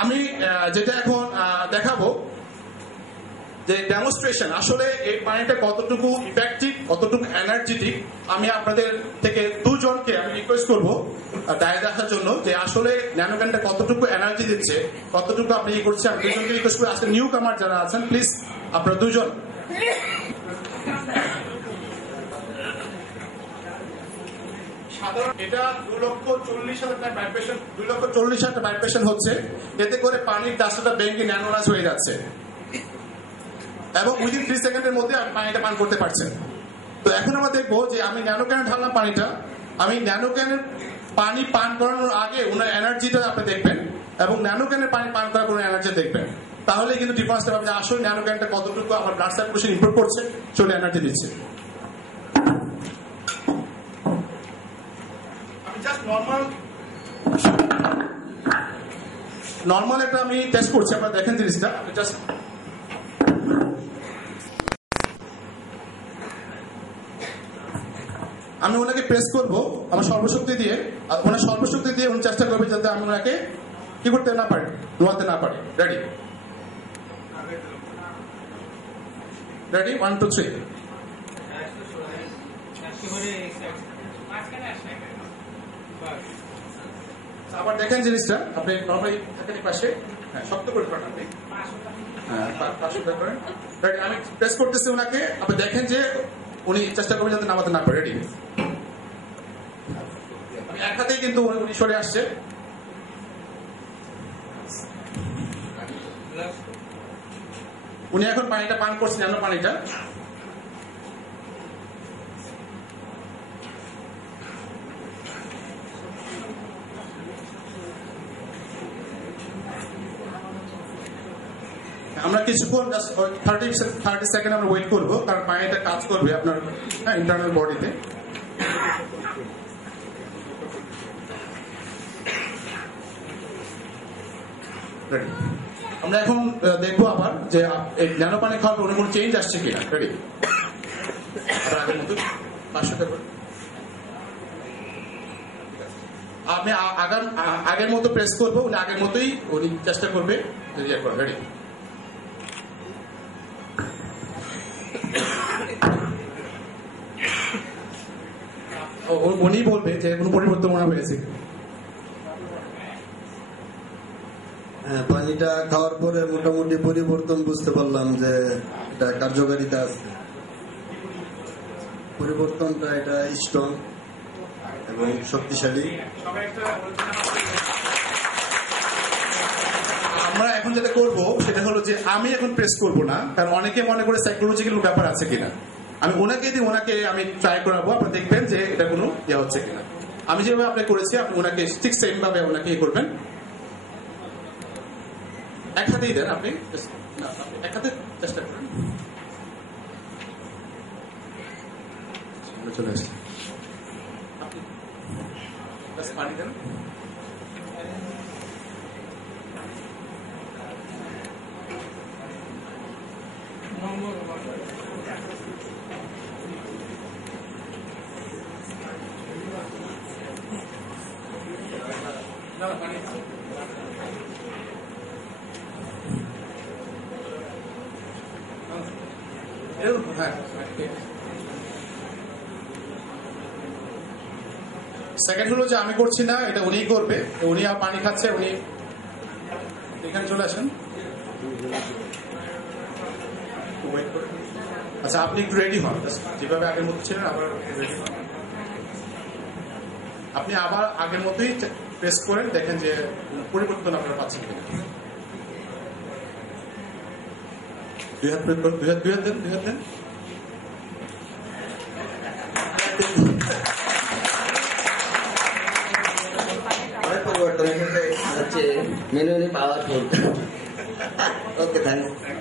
আমি যেটা এখন দেখাবো যে ডেমনস্ট্রেশন, আসলে এই পানিটা কতটুকু ইফেক্টিভ, কতটুকু এনার্জেটিক, আমি আপনাদের থেকে দুজনকে আমি রিকোয়েস্ট করবো ডায়ে দেখার জন্য যে আসলে ন্যানোক্যানটা কতটুকু এনার্জি দিচ্ছে, কতটুকু আপনি ই করছেন। আমি দুজনকে রিকোয়েস্ট করি, আসলে নিউ কামার যারা আছেন প্লিজ আপনারা দুজন। এটা 2,40,000 ভাইব্রেশন হচ্ছে, এতে করে পানির ডাস্টটা ব্যাংকে ন্যানোরাইজ হয়ে যাচ্ছে এবং উইদিন 3 সেকেন্ডের মধ্যে পানিটা পান করতে পারছেন। তো এখন আমরা দেখবো যে আমি ন্যানো ক্যানে ঢাললাম পানিটা, আমি ন্যানো ক্যানের পানি পান করানোর আগে ওনার এনার্জিটা আপনি দেখবেন এবং ন্যানো ক্যানের পানি পান করার কোনো এনার্জি দেখবেন, তাহলে কিন্তু ডিফারেন্সটা পাবেন যে আসলে ন্যানো ক্যানটা কতটুকু আমার ব্লাড সার্কুলেশন ইমপ্রুভ করছে, চলে এনার্জি দিচ্ছে। আমি জাস্ট নর্মাল একটা আমি টেস্ট করছি, আপনারা দেখেন জিনিসটা। জাস্ট আমি ওনাকে প্রেস করবো আমার সর্বশক্তি দিয়ে, ওনার সর্বশক্তি দিয়ে উনি চেষ্টা করবে যাতে আমি ওনাকে কি করতে না পারি, নোয়াতে না পারি। Ready ready 1 2 3। আবার দেখেন জিনিসটা, আপনি নর্মালি থাকেন পাশে, হ্যাঁ শক্ত করে করেন আপনি, হ্যাঁ পাশে করেন। রেডি, আমি প্রেস করতেছি ওনাকে, আপনি দেখেন যে উনি চেষ্টা করবেন যাতে নামাতে না পারে। রেডি, আমি এক হাতেই কিন্তু উনি সরে আসছে। উনি এখন পানিটা পান করছেন, জানো পানিটা। আমরা কিছুক্ষণ 30 সেকেন্ড আমরা ওয়েট করবো, কারণ পানিটা কাজ করবে আপনার ইন্টারনাল বডিতে। আমরা এখন দেখবো আবার যে ন্যানো পানি খাওয়ার পরে কোনো চেঞ্জ আসছে কিনা। রেডি, আগের মতো আপনি আগের মতো প্রেস করবো, উনি আগের মতোই উনি চেষ্টা করবে। রেডি, উনি বলবে যে কোনো পরিবর্তন মনে হয়েছে। হ্যাঁ, পানিটা খাওয়ার পরে মোটামুটি পরিবর্তন বুঝতে পারলাম যে এটা কার্যকারিতা আছে। পরিবর্তনটা এটা স্ট্রং এবং শক্তিশালী। আমরা এখন যেটা করবো সেটা হলো যে আমি এখন প্রেস করবো না, কারণ অনেকে মনে করে সাইকোলজিক্যাল ব্যাপার আছে কিনা। আমি ওনাকে আমি ট্রাই করাবো, আপনারা দেখবেন যে এটা কোনো ইয়ে হচ্ছে কিনা। আমি যেভাবে আপনি করেছি আপনি ওনাকে ঠিক সেম ভাবে ওনাকে ইয়ে করবেন। এক হাতেই দেন আপনি, এক হাতে চেষ্টা করেন। চলে আসছে, পানি দেন। সেকেন্ড হলো যে আমি করছি না, এটা উনিই করবে। উনি আর পানি খাচ্ছে, উনি এখানে চলে আসেন। আচ্ছা, আপনি একটু রেডি হন, যেভাবে আগের মতো ছিলেন আবার রেডি হন। আপনি আবার আগের মতোই প্রেস করেন, দেখেন যে পরিবর্তন আপনারা পাচ্ছেন কিনা। দুই হাত দেন। পরিবর্তন হচ্ছে ম্যানুয়ালি পাওয়ারফুল। ওকে, থ্যাংকস।